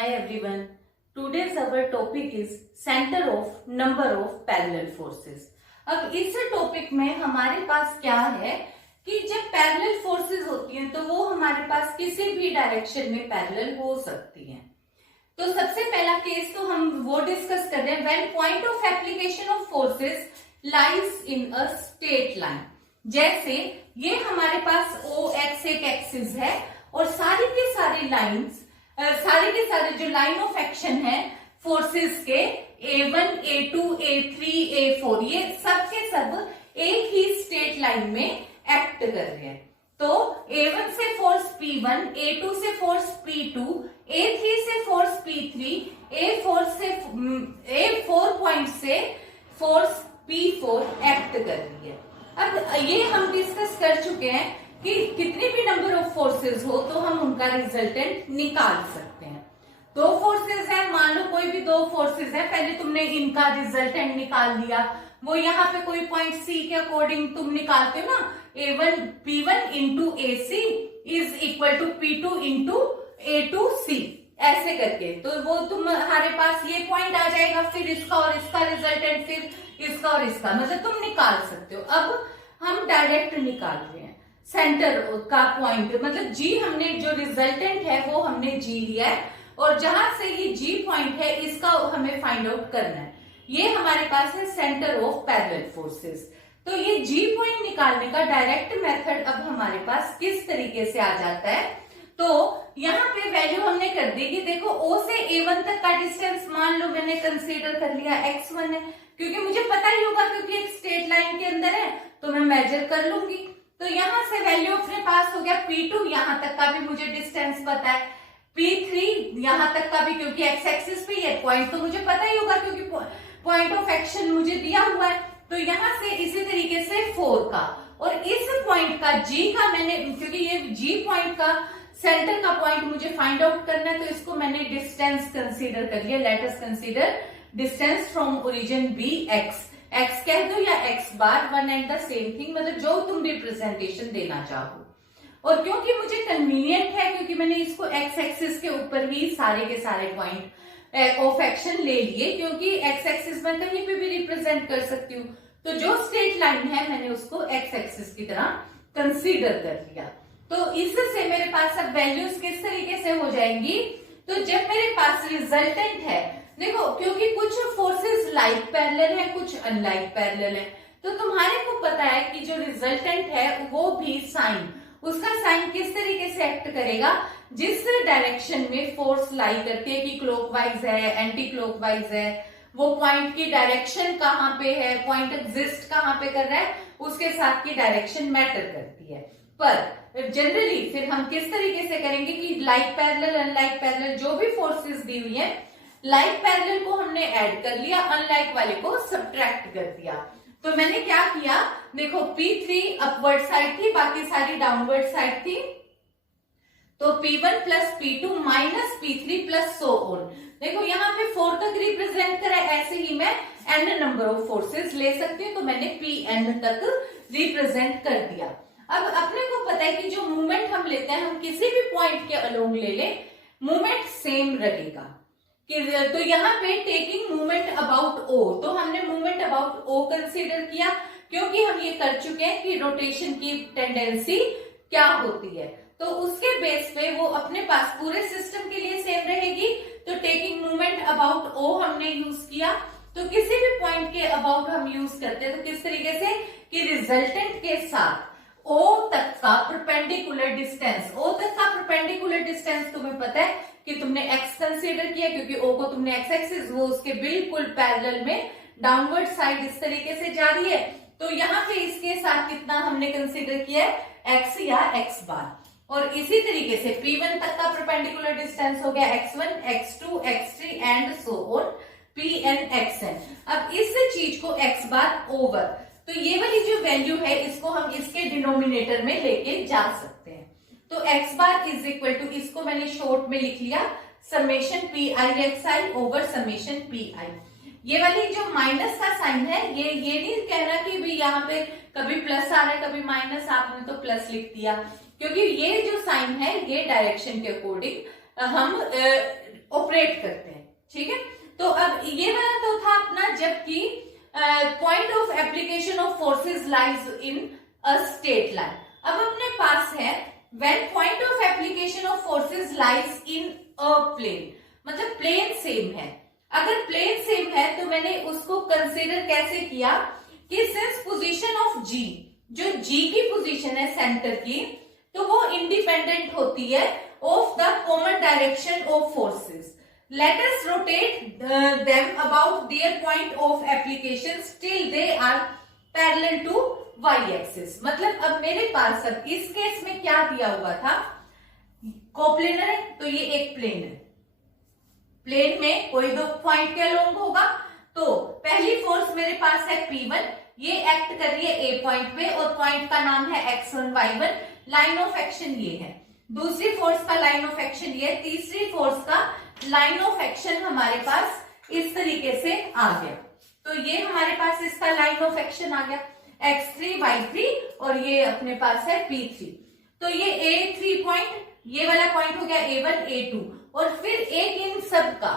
Hi everyone. Today's our topic is center of number of parallel forces. अब इस topic में हमारे पास क्या है कि जब पैरेलल फोर्सेस होती हैं तो वो हमारे पास किसी भी डायरेक्शन में पैरेलल हो सकती हैं। तो सबसे पहला केस तो हम वो डिस्कस कर रहे हैं when point of application of forces lies in a straight line. जैसे ये हमारे पास ओ एक्स एक एक्सिस है और सारी की सारी लाइंस सारे के सारे जो लाइन ऑफ एक्शन है फोर्सेस के A1, A2, A3, A4 ये सब के सब एक ही स्ट्रेट लाइन में एक्ट कर रहे हैं। तो A1 से फोर्स P1, A2 से फोर्स P2, A3 से फोर्स P3, A4 पॉइंट से फोर्स P4 एक्ट कर रही है। अब ये हम डिस्कस कर चुके हैं कि कितने भी नंबर ऑफ फोर्सेस हो तो हम उनका रिजल्टेंट निकाल सकते हैं। दो फोर्सेस है, मान लो कोई भी दो फोर्सेस है, पहले तुमने इनका रिजल्टेंट निकाल लिया। वो यहाँ पे कोई पॉइंट सी के अकॉर्डिंग तुम निकालते हो ना, P1 into AC is equal to P2 into A2C ऐसे करके। तो वो तुम्हारे पास ये पॉइंट आ जाएगा, फिर इसका और इसका रिजल्टेंट, फिर इसका और इसका, मतलब तुम निकाल सकते हो। अब हम डायरेक्ट निकाल रहे हैं सेंटर का पॉइंट, मतलब G हमने जो रिजल्टेंट है वो हमने G लिया है और जहां से ये G पॉइंट है इसका हमें फाइंड आउट करना है। ये हमारे पास है सेंटर ऑफ पैरेलल फोर्सेस। तो ये G पॉइंट निकालने का डायरेक्ट मेथड अब हमारे पास किस तरीके से आ जाता है, तो यहाँ पे वैल्यू हमने कर दी कि देखो O से A1 तक का डिस्टेंस मान लो मैंने कंसीडर कर लिया x1 है, क्योंकि मुझे पता ही होगा क्योंकि एक स्ट्रेट लाइन के अंदर है तो मैं मेजर कर लूंगी। तो यहां से वैल्यू अपने पास हो गया P2, यहां तक का भी मुझे डिस्टेंस पता है, P3 यहां तक का भी, क्योंकि एक्स एक्सिस पे ये पॉइंट तो मुझे पता ही होगा क्योंकि पॉइंट ऑफ एक्शन मुझे दिया हुआ है। तो यहां से इसी तरीके से 4 का और इस पॉइंट का G का मैंने, क्योंकि ये G पॉइंट का सेंटर का पॉइंट मुझे फाइंड आउट करना है तो इसको मैंने डिस्टेंस कंसीडर कर लिया। Let us consider distance from origin B x कह दो या x bar, one and the same thing, मतलब जो तुम रिप्रेजेंटेशन देना चाहो। और क्योंकि मुझे कन्वीनियंट है, क्योंकि मैंने इसको x एक्सिस के ऊपर ही सारे के सारे पॉइंट ऑफ एक्शन ले लिए, क्योंकि x एक्सिस में कहीं पे भी रिप्रेजेंट कर सकती हूँ। तो जो स्ट्रेट लाइन है मैंने उसको x एक्सिस की तरह कंसीडर कर लिया। तो इससे मेरे पास अब वैल्यूज किस तरीके से हो जाएंगी, तो जब मेरे पास रिजल्टेंट है, देखो क्योंकि कुछ फोर्सेस लाइक पैरेलल है, कुछ अनलाइक पैरेलल है, तो तुम्हारे को पता है कि जो रिजल्टेंट है वो भी साइन, उसका साइन किस तरीके से एक्ट करेगा, जिस डायरेक्शन में फोर्स लाई करती है कि क्लॉकवाइज है, एंटी क्लॉकवाइज है, वो पॉइंट की डायरेक्शन कहाँ पे है, पॉइंट एग्जिस्ट कहाँ पे कर रहा है, उसके साथ की डायरेक्शन मैटर करती है। पर जनरली फिर हम किस तरीके से करेंगे कि लाइक पैरेलल अनलाइक पैरेलल जो भी फोर्सेस दी हुई है, लाइक पैरेलल को हमने ऐड कर लिया, अनलाइक वाले को सब्ट्रैक्ट कर दिया। तो मैंने क्या किया, देखो P3 अपवर्ड साइड थी, बाकी सारी डाउनवर्ड साइड थी, तो P1 plus P2 minus P3 plus so on. देखो यहाँ पे 4 तक रिप्रेजेंट करा, ऐसे ही मैं n नंबर ऑफ फोर्सेस ले सकती हूँ, तो मैंने Pn तक रिप्रेजेंट कर दिया। अब अपने को पता है कि जो मूवमेंट हम लेते हैं, हम किसी भी पॉइंट के अलोंग ले लें, मूवमेंट सेम रहेगा। तो यहाँ पे टेकिंग मूवमेंट अबाउट O, तो हमने मूवमेंट अबाउट O कंसीडर किया, क्योंकि हम ये कर चुके हैं कि रोटेशन की टेंडेंसी क्या होती है, तो उसके बेस पे वो अपने पास पूरे सिस्टम के लिए सेम रहेगी। तो टेकिंग मूवमेंट अबाउट O हमने यूज किया। तो किसी भी पॉइंट के अबाउट हम यूज करते हैं तो किस तरीके से कि रिजल्टेंट के साथ O तक का परपेंडिकुलर डिस्टेंस, O तक का परपेंडिकुलर डिस्टेंस तुम्हें पता है कि तुमने x कंसीडर किया, क्योंकि O को तुमने x एक्सिस, वो उसके बिल्कुल पैरेलल में डाउनवर्ड साइड इस तरीके से जा रही है। तो यहाँ पे इसके साथ कितना हमने कंसीडर किया है, x या x बार। और इसी तरीके से P1 तक का परपेंडिकुलर डिस्टेंस हो गया x1, x2, x3 and so on Pn xn। अब इस चीज को x बार ओवर, तो ये वाली जो वैल्यू है इसको हम इसके डिनोमिनेटर में लेके जा सकते हैं। तो x bar is equal to, इसको मैंने शॉर्ट में लिख लिया, summation PIxi over summation PI। ये वाली जो माइनस का साइन है, ये नहीं कहना कि भी यहाँ पे कभी प्लस आ रहा है कभी माइनस, आपने तो प्लस लिख दिया, क्योंकि ये जो साइन है ये डायरेक्शन के अकॉर्डिंग हम ऑपरेट करते हैं, ठीक है। तो अब ये वाला तो था अपना, जबकि point of application of forces lies in a straight line. अब अपने पास है when point of application of forces lies in a plane, मतलब प्लेन सेम है। अगर प्लेन सेम है तो मैंने उसको कंसीडर कैसे किया कि सिंस पोजीशन ऑफ जी, जो जी की पोजीशन है सेंटर की, तो वो इंडिपेंडेंट होती है of the common direction of forces, let us rotate them about their point of application till they are parallel to y axis। मतलब अब मेरे पास अब इस केस में क्या दिया हुआ था, कोप्लेनर है तो ये एक प्लेन है, प्लेन में कोई दो पॉइंट के अलोंग होगा। तो पहली फोर्स मेरे पास है P1, ये एक्ट कर रही है ए पॉइंट पे और पॉइंट का नाम है x1 y1, line of action ये है। दूसरी फोर्स का लाइन ऑफ एक्शन ये है। तीसरी फोर्स का लाइन ऑफ एक्शन हमारे पास इस तरीके से आ गया, तो ये हमारे पास इसका लाइन ऑफ एक्शन आ गया x3 y3 और ये अपने पास है P3। तो ये A3 पॉइंट, ये वाला पॉइंट हो गया A1 A2, और फिर एक इन सब का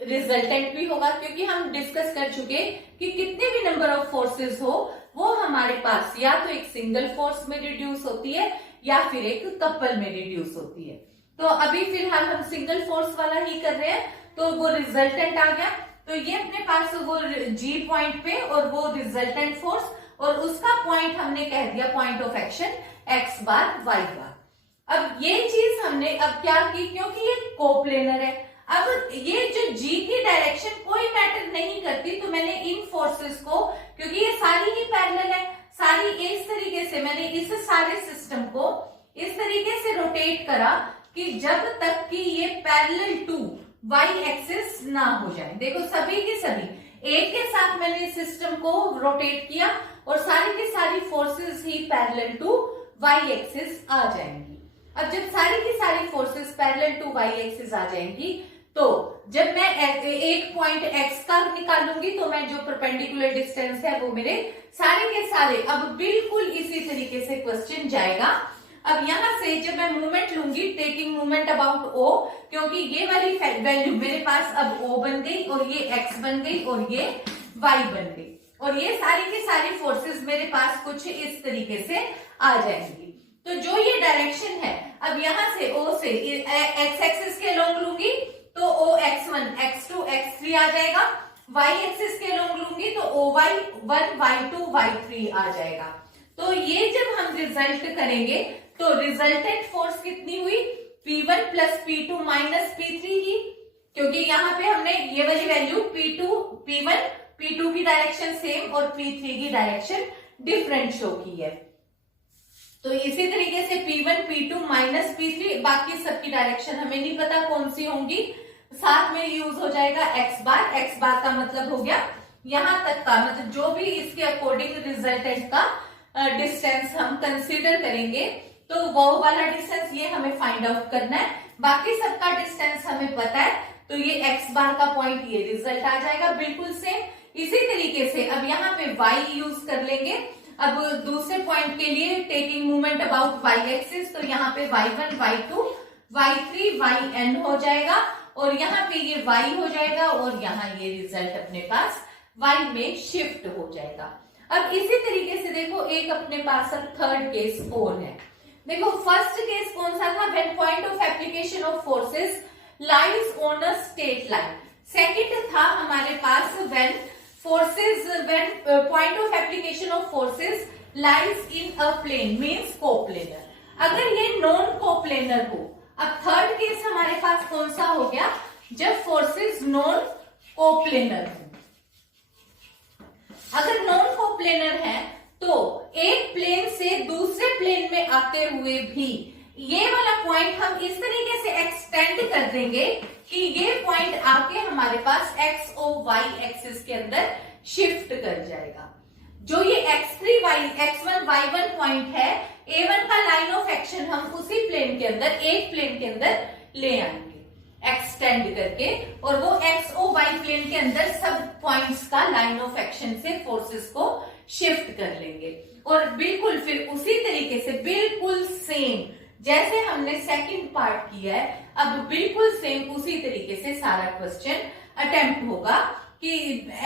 रिजल्टेंट भी होगा, क्योंकि हम डिस्कस कर चुके कि कितने भी नंबर ऑफ फोर्सेस हो वो हमारे पास या तो एक सिंगल फोर्स में रिड्यूस होती है या फिर एक कपल में रिड्यूस होती है। तो अभी फिलहाल हम सिंगल फोर्स वाला ही कर रहे हैं, तो वो रिजल्टेंट आ गया। तो ये अपने पास वो जी पॉइंट पे और वो रिजल्टेंट फोर्स, और उसका पॉइंट हमने कह दिया point of action x bar y बार। अब ये चीज हमने अब क्या की, क्योंकि ये कोप्लेनर है, अब ये जो g की डायरेक्शन कोई मैटर नहीं करती, तो मैंने इन फोर्सेस को, क्योंकि ये सारी ही पैरेलल है, सारी इस तरीके से मैंने इस सारे सिस्टम को इस तरीके से रोटेट करा कि जब तक कि ये पैरेलल टू y एक्सिस ना हो जाए। देखो सभी की सभी एक के साथ मैंने सिस्टम को रोटेट किया और सारी की सारी फोर्सेस ही पैरेलल टू y एक्सिस आ जाएंगी। अब जब सारी की सारी forces parallel to y axis आ जाएंगी, तो जब मैं एक पॉइंट x का निकालूंगी तो मैं जो परपेंडिकुलर डिस्टेंस है वो मेरे सारे के सारे अब बिल्कुल इसी तरीके से क्वेश्चन जाएगा। अब यहां से जब मैं मूवमेंट लूंगी, टेकिंग मूवमेंट अबाउट O, क्योंकि ये वाली वैल्यू मेरे पास अब O बन गई और ये x बन गई और ये y बन गई, और ये सारी की सारी फोर्सेस मेरे पास कुछ इस तरीके से आ जाएंगी। तो जो ये डायरेक्शन है, अब यहां से O से x एक्सिस के अलोंग लूंगी तो O x1 x2 x3 आ जाएगा, y एक्सिस के अलोंग लूंगी तो O y1 y2 y3 आ जाएगा। तो ये जब हम रिजल्ट करेंगे तो रिजल्टेंट फोर्स कितनी हुई, P1 plus P2 minus P3 ही, क्योंकि यहाँ पे हमने ये वाली वैल्यू P1 P2 की डायरेक्शन सेम और P3 की डायरेक्शन डिफरेंट शो की है। तो इसी तरीके से P1 P2 माइनस P3, बाकी सबकी डायरेक्शन हमें नहीं पता कौन सी होंगी, साथ में यूज हो जाएगा x बार का मतलब हो गया यहां तक का, मतलब जो भी इसके अकॉर्डिंग रिजल्टेंट का डिस्टेंस हम कंसीडर करेंगे तो वो वाला डिस्टेंस ये हमें फाइंड आउट करना है। बाकी सबका डिस्टेंस हमें पता है, तो ये x बार का पॉइंट ये रिजल्ट आ जाएगा बिल्कुल सेम। इसी तरीके से अब यहाँ पे y यूज कर लेंगे। अब दूसरे पॉइंट के लिए taking movement about y axis, तो यहाँ पे y1 y2 y3 yn हो जाएगा और यहाँ पे ये y हो जाएगा और यहाँ ये रिजल्ट अपने पास y में शिफ्ट हो जाएगा। अब इसी तरीके से देखो एक अपने पास अब थर्ड केस और है। देखो फर्स्ट केस कौन सा था, when point of application of forces lies on a straight line. Second था हमारे पास when point of application of forces lies in a plane means coplanar. अगर ये नॉन कोप्लेनर हो, अब थर्ड केस हमारे पास कौन सा हो गया, जब फोर्सेस नॉन कोप्लेनर हो। अगर नॉन कोप्लेनर है तो एक प्लेन से दूसरे प्लेन में आते हुए भी ये वाला पॉइंट हम इस तरीके से एक्सटेंड कर देंगे कि ये पॉइंट आके हमारे पास x और y एक्सिस के अंदर शिफ्ट कर जाएगा। जो ये x1 y1 पॉइंट है, A1 का लाइन ऑफ एक्शन हम उसी प्लेन के अंदर, एक प्लेन के अंदर ले आएंगे एक्सटेंड करके, और वो x और y प्लेन के अंदर सब पॉइंट्स का लाइन ऑफ एक्शन से फोर्सेस को शिफ्ट कर लेंगे और बिल्कुल फिर उसी तरीके से बिल्कुल सेम जैसे हमने सेकंड पार्ट किया है, अब बिल्कुल सेम उसी तरीके से सारा क्वेश्चन अटेम्प्ट होगा कि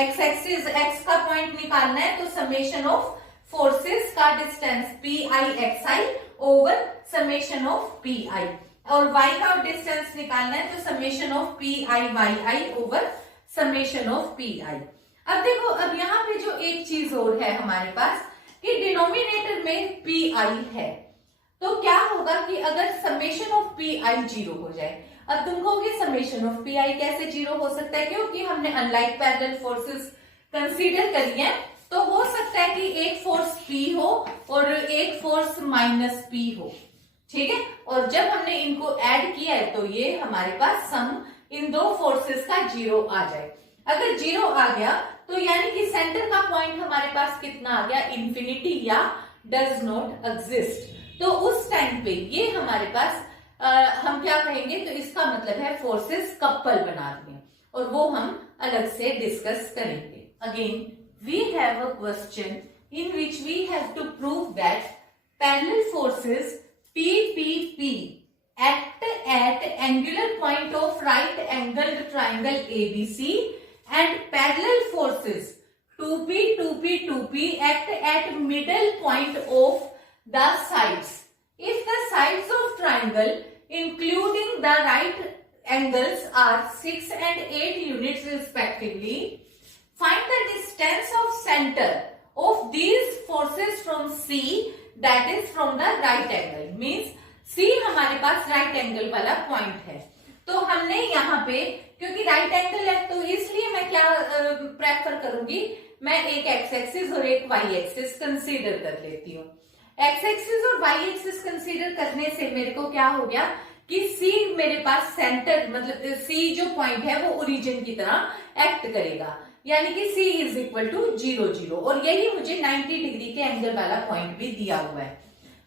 एक्स एक्सिस एक्स का पॉइंट निकालना है तो समेशन ऑफ फोर्सेस का distance p I x I over summation of P i, और y का डिस्टेंस निकालना है तो summation of P I Y I over summation of P i. अब देखो, अब यहाँ पे जो एक चीज और है हमारे पास कि डिनोमिनेटर में पी आई है, तो क्या होगा कि अगर summation of P I zero हो जाए। अब तुम कहोगे समेशन ऑफ पी आई कैसे जीरो हो सकता है, क्योंकि हमने अनलाइक पैरेलल फोर्सेस कंसीडर करी है, तो हो सकता है कि एक फोर्स P हो और एक फोर्स माइनस P हो, ठीक है। और जब हमने इनको ऐड किया है तो ये हमारे पास सम इन दो फोर्सेस का जीरो आ जाए। अगर जीरो आ गया तो यानी कि सेंटर का पॉइंट हमारे पास कितना आ गया, इंफिनिटी या डज नॉट एग्जिस्ट। तो उस टाइम पे ये हमारे पास हम क्या कहेंगे, तो इसका मतलब है फोर्सेस कपल बना रही हैं, और वो हम अलग से डिस्कस करेंगे। Again we have a question in which we have to prove that parallel forces PPP act at angular point of right angled triangle ABC and parallel forces 2P 2P 2P act at middle point of the sides. If the sides of triangle including the right angles are 6 and 8 units respectively, find the distance of center of these forces from C, that is from the right angle. Means C हमारे पास right angle वाला point है, तो हमने यहाँ पे क्योंकि right angle है तो इसलिए मैं क्या प्रेफर करूंगी, मैं एक x एक्सिस और एक y एक्सिस कंसीडर कर लेती हूँ। x एक्सिस और y एक्सिस कंसीडर करने से मेरे को क्या हो गया कि C मेरे पास सेंटर, मतलब C जो पॉइंट है वो ओरिजिन की तरह एक्ट करेगा, यानी कि C इज इक्वल टू 0 0, और यही मुझे 90 डिग्री के एंगल वाला पॉइंट भी दिया हुआ है।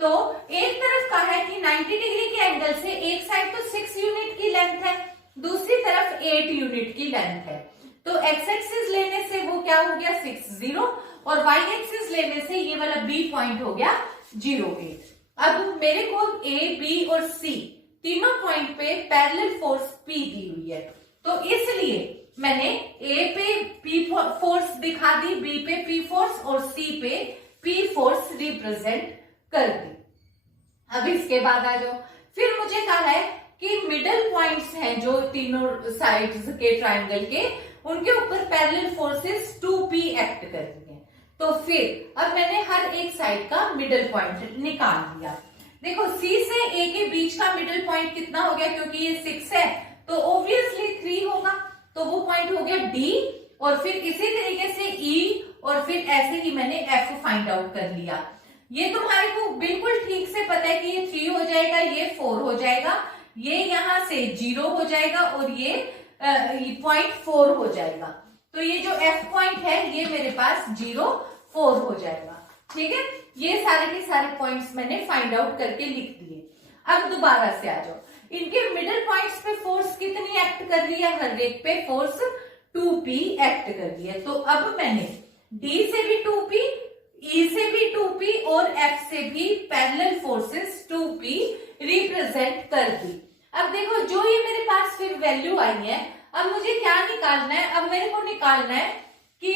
तो एक तरफ कहा है कि 90 डिग्री के एंगल से एक साइड तो 6 यूनिट की लेंथ है, दूसरी तरफ 8 यूनिट की लेंथ है, तो x एक्सिस लेने से वो क्या हो गया 6 0, और y एक्सिस लेने से ये वाला B पॉइंट हो गया 0 8। अब मेरे को A, B और C तीनों पॉइंट पे पैरेलल फोर्स P दी हुई है, तो इसलिए मैंने A पे P फोर्स दिखा दी, B पे P फोर्स और C पे P फोर्स रिप्रेजेंट कर दी। अब इसके बाद आ जाओ, फिर मुझे कहा है कि मिडल पॉइंट्स हैं जो तीनों साइड्स के ट्रायंगल के, उनके ऊपर पैरेलल फोर्सेस 2P एक्ट कर रही हैं। तो फिर अब मैंने हर एक साइड का मिडल पॉइंट निकाल लिया। देखो C से A के बीच का मिडल पॉइंट कितना हो गया, क्योंकि ये 6 है तो ऑब्वियसली 3 होगा, तो वो पॉइंट हो गया D, और फिर इसी तरीके से E, और फिर ऐसे ही मैंने F फाइंड आउट कर लिया। ये तुम्हारे को बिल्कुल ठीक से पता है कि ये 3 हो जाएगा, ये 4 हो जाएगा, ये यहां से 0 हो जाएगा, और ये पॉइंट 4 हो जाएगा। तो ये जो F पॉइंट है ये मेरे पास 0 4 हो जाएगा, ठीक है। ये सारे के सारे पॉइंट्स मैंने फाइंड आउट करके लिख दिए। अब दोबारा से आ जाओ, इनके मिडिल पॉइंट्स पे फोर्स कितनी एक्ट कर रही है, हर एक पे फोर्स 2P एक्ट कर रही है। तो अब मैंने D से भी 2P, E से भी 2P और F से भी पैरेलल फोर्सेस 2P रिप्रेजेंट कर दी। अब देखो जो ये मेरे पास फिर वैल्यू आई है, अब मुझे क्या निकालना है, अब मेरे को निकालना है कि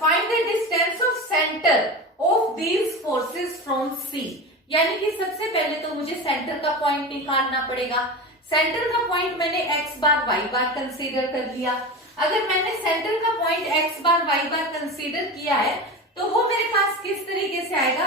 find the distance of centre of these forces from C, यानी कि सबसे पहले तो मुझे सेंटर का पॉइंट निकालना पड़ेगा। सेंटर का पॉइंट मैंने x बार y बार कंसीडर कर लिया। अगर मैंने सेंटर का पॉइंट x बार y बार कंसीडर किया है तो वो मेरे पास किस तरीके से आएगा,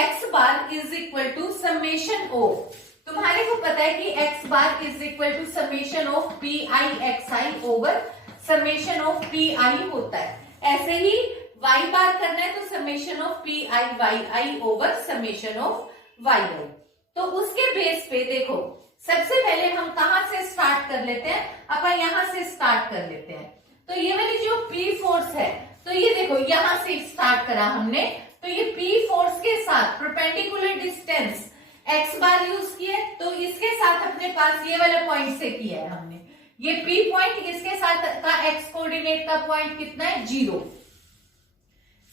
x bar is equal to summation of, तुम्हारे को पता है कि x bar is equal to summation of P I x I over summation of P I होता है। ऐसे ही y बार करना है तो summation of P I Y I over summation of Y I. तो उसके बेस पे देखो, सबसे पहले हम कहां से स्टार्ट कर लेते हैं, अपन यहां से स्टार्ट कर लेते हैं। तो ये वाली जो P फोर्स है, तो ये देखो यहां से स्टार्ट करा हमने, तो ये P फोर्स के साथ परपेंडिकुलर डिस्टेंस x बार यूज किया, तो इसके साथ अपने पास ये वाला पॉइंट से किया है हमने। ये P पॉइंट, इसके साथ का x कोऑर्डिनेट का पॉइंट कितना है 0।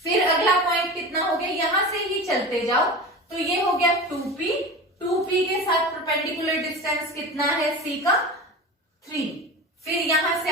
फिर अगला पॉइंट कितना हो गया, यहां से ही चलते जाओ तो ये हो गया 2P, 2P के साथ परपेंडिकुलर डिस्टेंस कितना है C का 3।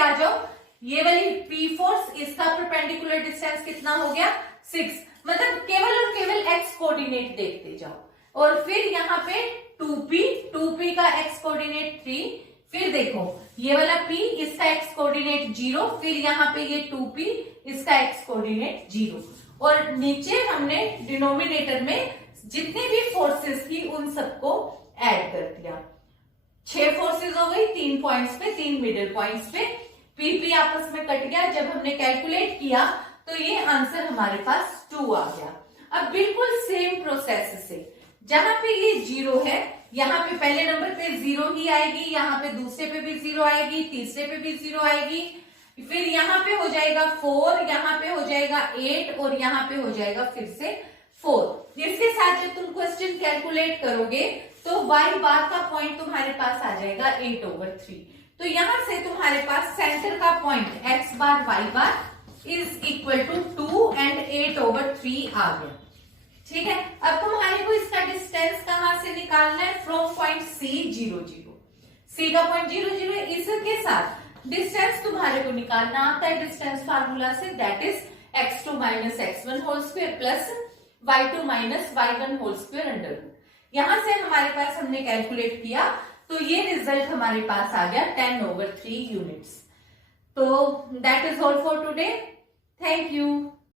आ जाओ, ये वाली पी फोर्स, इसका परपेंडिकुलर डिस्टेंस कितना हो गया 6, मतलब केवल और केवल एक्स कोऑर्डिनेट देखते जाओ। और फिर यहाँ पे 2p का एक्स कोऑर्डिनेट 3, फिर देखो ये वाला p, इसका एक्स कोऑर्डिनेट 0, फिर यहाँ पे ये 2p, इसका एक्स कोऑर्डिनेट 0, और नीचे हमने डिनोमिनेटर में जितनी भी फोर्सेस थी उन सबको ऐड कर दिया। 6 फोर्सेस हो गई 3 पॉइंट्स पे, 3 मिडिल पॉइंट्स पे, पीपी आपस में कट गया। जब हमने कैलकुलेट किया तो ये आंसर हमारे पास 2 आ गया। अब बिल्कुल सेम प्रोसेस से, जहां पे ये 0 है, यहाँ पे पहले नंबर पे 0 ही आएगी, यहाँ पे दूसरे पे भी 0 आएगी, तीसरे पे भी 0 आएगी, फिर यहाँ पे हो जाएगा 4, यहाँ पे हो जाएगा 8, और यहाँ पे हो जाएगा फिर से 4। इसके साथ जब तुम क्वेश्चन कैलकुलेट करोगे तो y बार का पॉइंट तुम्हारे पास आ जाएगा 8/3। तो यहां से तुम्हारे पास सेंटर का point x bar y bar is equal to 2 and 8/3 आ गया। ठीक है, अब तुम्हारे को इसका डिस्टेंस कहां से निकालना है, फ्रॉम पॉइंट C 0 0, C का पॉइंट 0 0 है, इसके साथ डिस्टेंस तुम्हारे को निकालना आता है डिस्टेंस फार्मूला से, that is x2 minus x1 whole square plus y2 minus y1 whole square under root. यहां से हमारे पास हमने कैलकुलेट किया तो ये रिजल्ट हमारे पास आ गया 10/3 यूनिट्स। तो that is all for today, thank you.